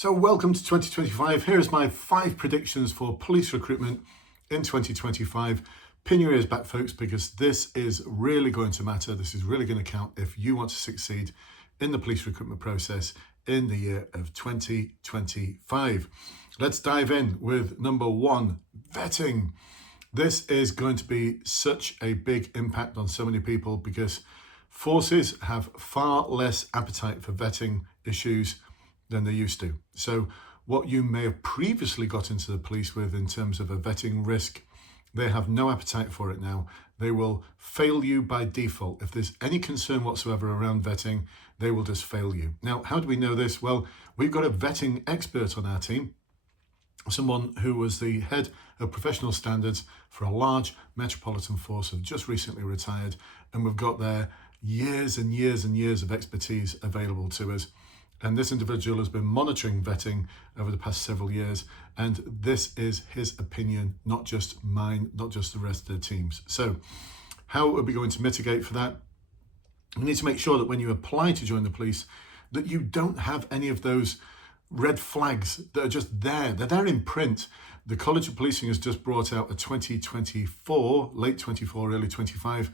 So welcome to 2025. Here's my 5 predictions for police recruitment in 2025. Pin your ears back, folks, because this is really going to matter. This is really going to count if you want to succeed in the police recruitment process in the year of 2025. Let's dive in with number 1, vetting. This is going to be such a big impact on so many people because forces have far less appetite for vetting issues than they used to. So what you may have previously got into the police with in terms of a vetting risk, they have no appetite for it now. They will fail you by default. If there's any concern whatsoever around vetting, they will just fail you. Now, how do we know this? Well, we've got a vetting expert on our team, someone who was the head of professional standards for a large metropolitan force, have just recently retired, and we've got their years and years and years of expertise available to us. And this individual has been monitoring vetting over the past several years. And this is his opinion, not just mine, not just the rest of the teams. So how are we going to mitigate for that? We need to make sure that when you apply to join the police, that you don't have any of those red flags that are just there. They're there in print. The College of Policing has just brought out a 2024, late 24, early 25,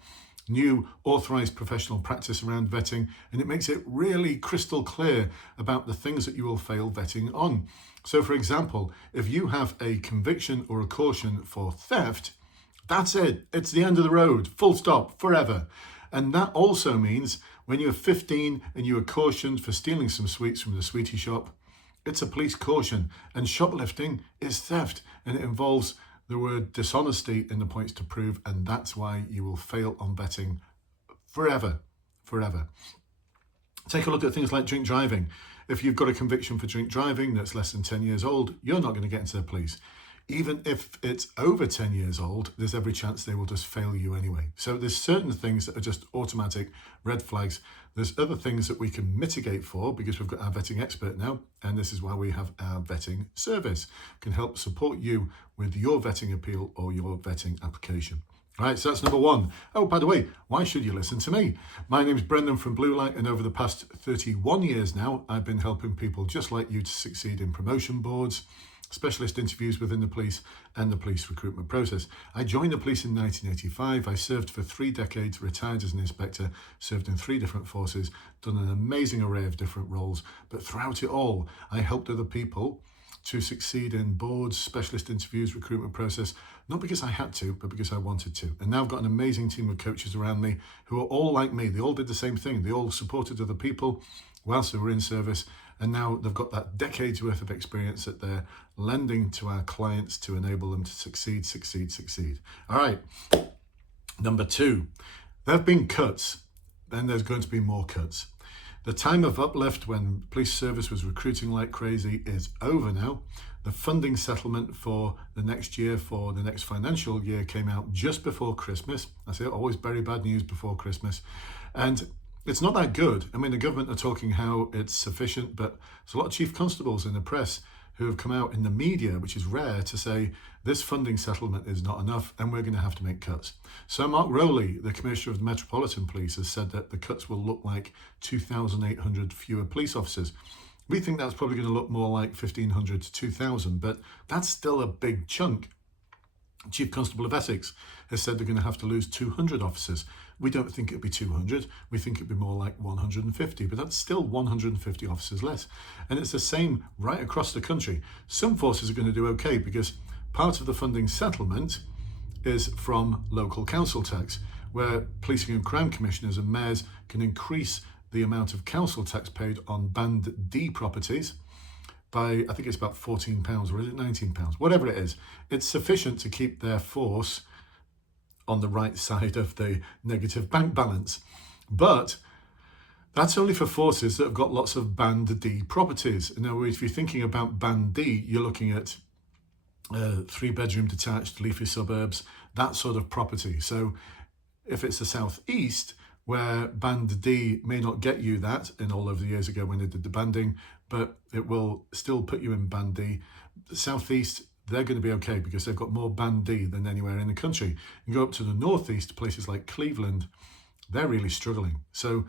new authorised professional practice around vetting, and it makes it really crystal clear about the things that you will fail vetting on. So for example, if you have a conviction or a caution for theft, that's it. It's the end of the road, full stop, forever. And that also means when you're 15 and you were cautioned for stealing some sweets from the sweetie shop, it's a police caution. And shoplifting is theft, and it involves the word dishonesty in the points to prove, and that's why you will fail on vetting forever. Take a look at things like drink driving. If you've got a conviction for drink driving that's less than 10 years old, you're not going to get into the police. Even if it's over 10 years old, there's every chance they will just fail you anyway. So there's certain things that are just automatic red flags. There's other things that we can mitigate for because we've got our vetting expert now, and this is why we have our vetting service. We can help support you with your vetting appeal or your vetting application. All right, so that's number 1. Oh, by the way, why should you listen to me? My name's Brendan from Blue Light, and over the past 31 years now, I've been helping people just like you to succeed in promotion boards, specialist interviews within the police, and the police recruitment process. I joined the police in 1985. I served for 3 decades, retired as an inspector, served in 3 different forces, done an amazing array of different roles. But throughout it all, I helped other people to succeed in boards, specialist interviews, recruitment process, not because I had to, but because I wanted to. And now I've got an amazing team of coaches around me who are all like me. They all did the same thing. They all supported other people whilst they were in service. And now they've got that decade's worth of experience that they're lending to our clients to enable them to succeed. All right, number 2, there have been cuts, and there's going to be more cuts. The time of uplift when police service was recruiting like crazy is over now. The funding settlement for the next year, for the next financial year, came out just before Christmas. I say always very bad news before Christmas. And it's not that good. I mean, the government are talking how it's sufficient, but there's a lot of chief constables in the press who have come out in the media, which is rare, to say this funding settlement is not enough and we're going to have to make cuts. So Mark Rowley, the Commissioner of the Metropolitan Police, has said that the cuts will look like 2,800 fewer police officers. We think that's probably going to look more like 1,500 to 2,000, but that's still a big chunk. Chief Constable of Essex has said they're going to have to lose 200 officers. We don't think it'd be 200. We think it'd be more like 150, but that's still 150 officers less. And it's the same right across the country. Some forces are going to do okay because part of the funding settlement is from local council tax, where policing and crime commissioners and mayors can increase the amount of council tax paid on Band D properties by, I think it's about £14, or is it £19? Whatever it is, it's sufficient to keep their force on the right side of the negative bank balance. But that's only for forces that have got lots of Band D properties. Now, if you're thinking about Band D, you're looking at 3-bedroom detached, leafy suburbs, that sort of property. So if it's the southeast, where Band D may not get you that in all of the years ago when they did the banding, but it will still put you in Band D. The southeast, they're going to be okay because they've got more Band D than anywhere in the country. You go up to the northeast, places like Cleveland, they're really struggling. So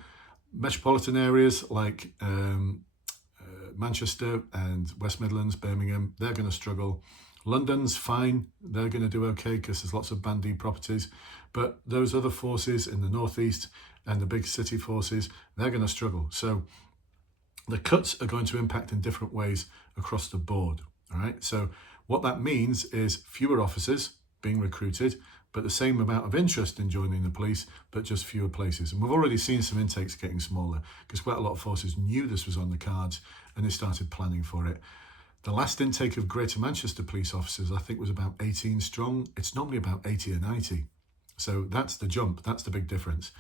metropolitan areas like Manchester and West Midlands, Birmingham, they're going to struggle. London's fine, they're going to do okay because there's lots of Band D properties. But those other forces in the northeast and the big city forces, they're going to struggle. So the cuts are going to impact in different ways across the board. All right. So what that means is fewer officers being recruited, but the same amount of interest in joining the police, but just fewer places. And we've already seen some intakes getting smaller because quite a lot of forces knew this was on the cards and they started planning for it. The last intake of Greater Manchester police officers, I think, was about 18 strong. It's normally about 80 or 90. So that's the jump. That's the big difference.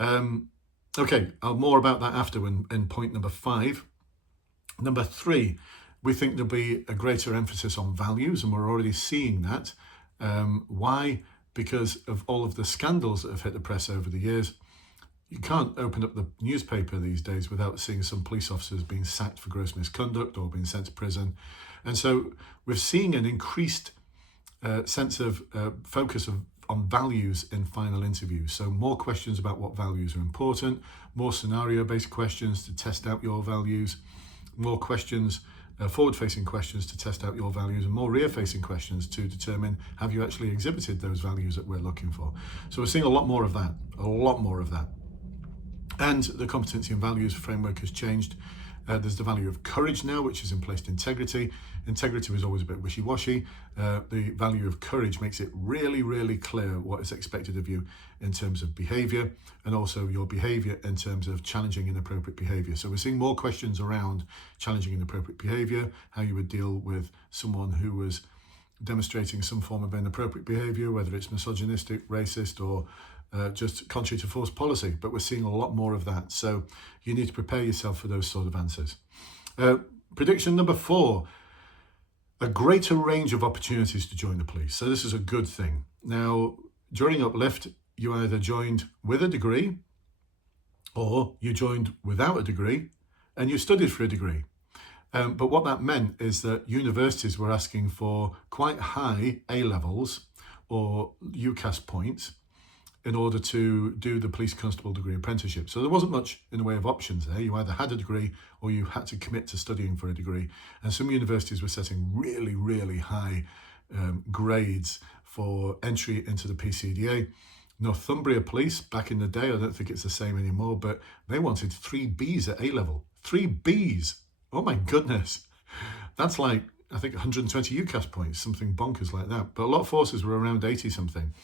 Okay, more about that after in point number 5. Number 3, we think there'll be a greater emphasis on values, and we're already seeing that. Why? Because of all of the scandals that have hit the press over the years. You can't open up the newspaper these days without seeing some police officers being sacked for gross misconduct or being sent to prison. And so we're seeing an increased sense of focus on values in final interviews. So more questions about what values are important, more scenario-based questions to test out your values, more questions, forward-facing questions to test out your values, and more rear-facing questions to determine have you actually exhibited those values that we're looking for. So we're seeing a lot more of that, a lot more of that. And the competency and values framework has changed. There's the value of courage now, which is in place to integrity. Integrity was always a bit wishy-washy. The value of courage makes it really, really clear what is expected of you in terms of behaviour, and also your behaviour in terms of challenging inappropriate behaviour. So we're seeing more questions around challenging inappropriate behaviour, how you would deal with someone who was demonstrating some form of inappropriate behaviour, whether it's misogynistic, racist, or just contrary to force policy. But we're seeing a lot more of that. So you need to prepare yourself for those sort of answers. Prediction number 4, a greater range of opportunities to join the police. So this is a good thing. Now, during Uplift, you either joined with a degree or you joined without a degree and you studied for a degree. But what that meant is that universities were asking for quite high A levels or UCAS points in order to do the police constable degree apprenticeship. So there wasn't much in the way of options there. You either had a degree or you had to commit to studying for a degree. And some universities were setting really, really high grades for entry into the PCDA. Northumbria Police, back in the day, I don't think it's the same anymore, but they wanted 3 Bs at A level. 3 Bs! Oh my goodness. That's like, I think 120 UCAS points, something bonkers like that. But a lot of forces were around 80 something.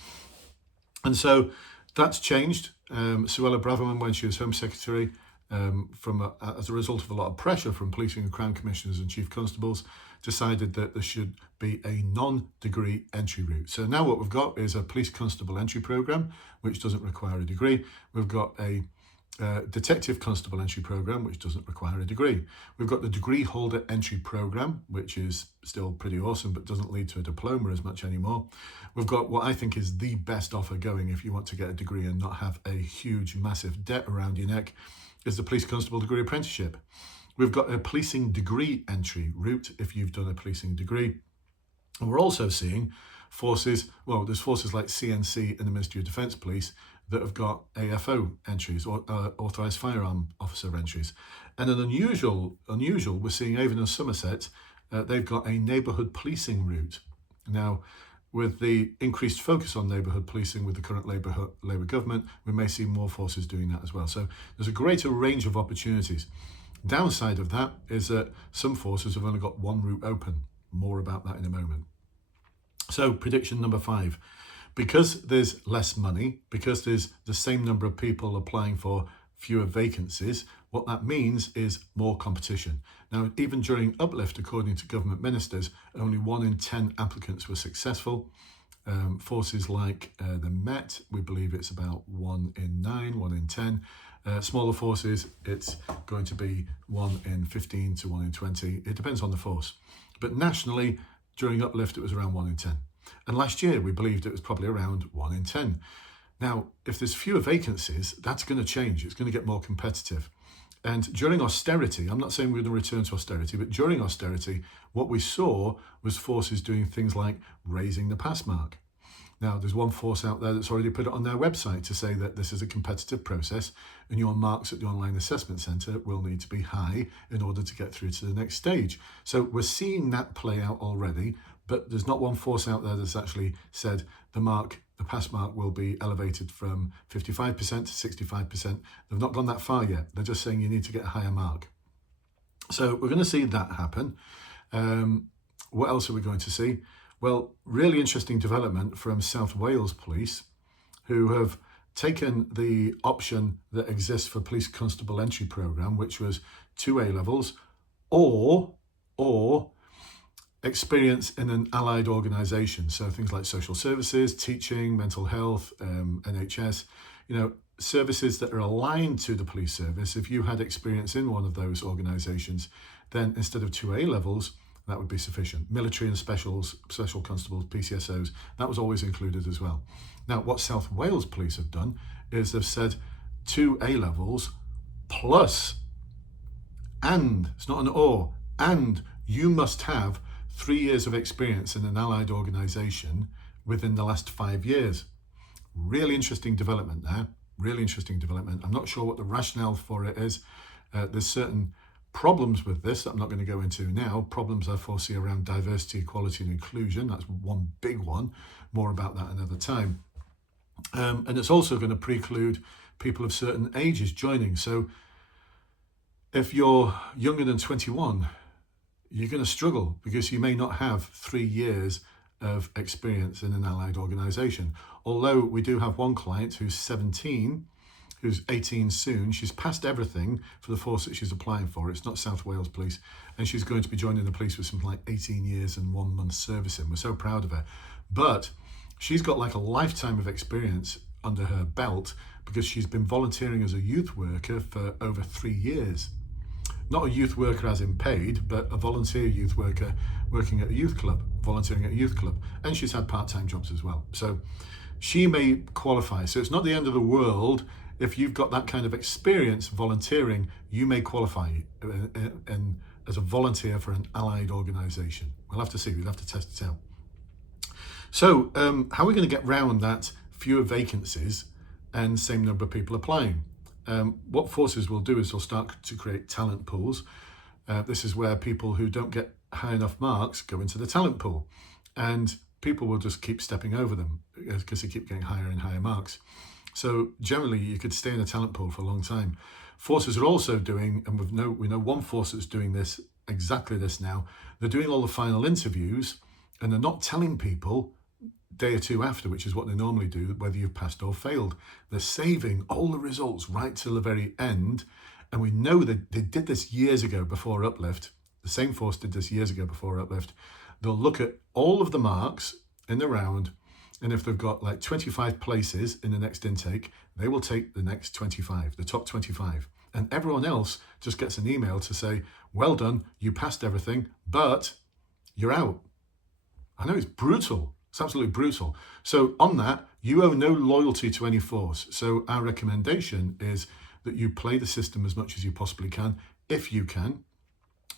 And so that's changed. Suella Braverman, when she was Home Secretary, as a result of a lot of pressure from policing and Crown Commissioners and Chief Constables, decided that there should be a non-degree entry route. So now what we've got is a police constable entry programme, which doesn't require a degree. We've got a detective constable entry programme, which doesn't require a degree. We've got the degree holder entry programme, which is still pretty awesome, but doesn't lead to a diploma as much anymore. We've got what I think is the best offer going if you want to get a degree and not have a huge, massive debt around your neck, is the police constable degree apprenticeship. We've got a policing degree entry route if you've done a policing degree. And we're also seeing forces, well, there's forces like CNC and the Ministry of Defence Police that have got AFO entries, or authorised firearm officer entries. And an unusual, we're seeing Avon and Somerset, they've got a neighbourhood policing route. Now, with the increased focus on neighbourhood policing with the current Labour government, we may see more forces doing that as well. So there's a greater range of opportunities. Downside of that is that some forces have only got one route open. More about that in a moment. So prediction number 5. Because there's less money, because there's the same number of people applying for fewer vacancies, what that means is more competition. Now, even during Uplift, according to government ministers, only 1 in 10 applicants were successful. Forces like the Met, we believe it's about 1 in 9, 1 in 10. Smaller forces, it's going to be 1 in 15 to 1 in 20. It depends on the force. But nationally, during Uplift, it was around 1 in 10. And last year, we believed it was probably around 1 in 10. Now, if there's fewer vacancies, that's going to change. It's going to get more competitive. And during austerity, I'm not saying we're going to return to austerity, but during austerity, what we saw was forces doing things like raising the pass mark. Now, there's one force out there that's already put it on their website to say that this is a competitive process and your marks at the online assessment centre will need to be high in order to get through to the next stage. So we're seeing that play out already, but there's not one force out there that's actually said the pass mark will be elevated from 55% to 65%. They've not gone that far yet. They're just saying you need to get a higher mark. So we're going to see that happen. What else are we going to see? Well, really interesting development from South Wales Police, who have taken the option that exists for Police Constable Entry Programme, which was 2 A-levels or experience in an allied organisation. So things like social services, teaching, mental health, NHS, services that are aligned to the police service. If you had experience in one of those organisations, then instead of 2 A-levels, that would be sufficient. Military and special constables, PCSOs, that was always included as well. Now, what South Wales Police have done is they've said 2 A-levels plus, and, it's not an or, and you must have 3 years of experience in an allied organisation within the last 5 years. Really interesting development there. Really interesting development. I'm not sure what the rationale for it is. There's certain problems with this that I'm not going to go into now. Problems I foresee around diversity, equality and inclusion. That's one big one. More about that another time. And it's also going to preclude people of certain ages joining. So if you're younger than 21, you're going to struggle because you may not have 3 years of experience in an allied organisation. Although we do have one client who's 17, who's 18 soon. She's passed everything for the force that she's applying for. It's not South Wales Police. And she's going to be joining the police with something like 18 years and 1 month service in. We're so proud of her. But she's got like a lifetime of experience under her belt because she's been volunteering as a youth worker for over 3 years. Not a youth worker as in paid, but a volunteer youth worker working at a youth club, volunteering at a youth club. And she's had part-time jobs as well. So she may qualify. So it's not the end of the world. If you've got that kind of experience volunteering, you may qualify as a volunteer for an allied organisation. We'll have to see. We'll have to test it out. So how are we going to get round that fewer vacancies and same number of people applying? What forces will do is they'll start to create talent pools. This is where people who don't get high enough marks go into the talent pool. And people will just keep stepping over them because they keep getting higher and higher marks. So generally, you could stay in a talent pool for a long time. Forces are also doing, and we know one force that's doing this, exactly this now. They're doing all the final interviews, and they're not telling people day or two after, which is what they normally do, whether you've passed or failed. They're saving all the results right till the very end. And we know that they did this years ago before Uplift. The same force did this years ago before Uplift. They'll look at all of the marks in the round, and if they've got like 25 places in the next intake, they will take the next 25, the top 25. And everyone else just gets an email to say, well done, you passed everything, but you're out. I know it's brutal. It's absolutely brutal. So on that, you owe no loyalty to any force. So our recommendation is that you play the system as much as you possibly can, if you can.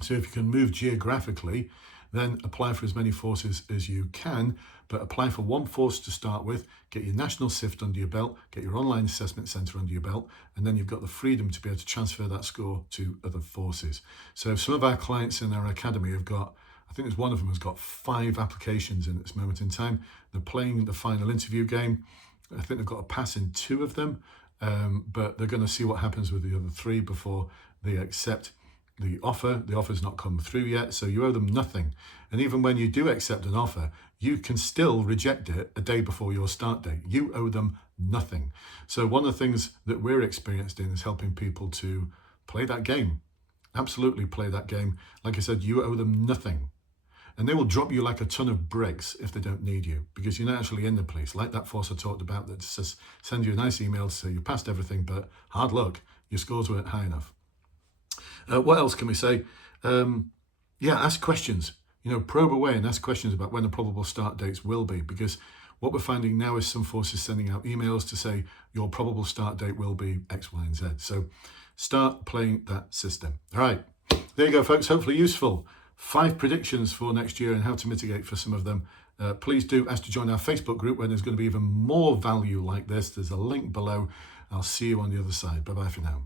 So if you can move geographically, then apply for as many forces as you can, but apply for one force to start with, get your national SIFT under your belt, get your online assessment centre under your belt, and then you've got the freedom to be able to transfer that score to other forces. So some of our clients in our academy have got, I think there's one of them has got 5 applications in this moment in time. They're playing the final interview game. I think they've got a pass in 2 of them, but they're going to see what happens with the other 3 before they accept the offer. The offer's not come through yet, so you owe them nothing. And even when you do accept an offer, you can still reject it a day before your start date. You owe them nothing. So one of the things that we're experienced in is helping people to play that game. Absolutely play that game. Like I said, you owe them nothing. And they will drop you like a ton of bricks if they don't need you, because you're not actually in the police. Like that force I talked about that says, send you a nice email to say you passed everything, but hard luck, your scores weren't high enough. What else can we say? Ask questions. Probe away and ask questions about when the probable start dates will be, because what we're finding now is some forces sending out emails to say your probable start date will be X, Y, and Z. So start playing that system. All right, there you go, folks. Hopefully useful. 5 predictions for next year and how to mitigate for some of them. Please do ask to join our Facebook group where there's going to be even more value like this. There's a link below. I'll see you on the other side. Bye-bye for now.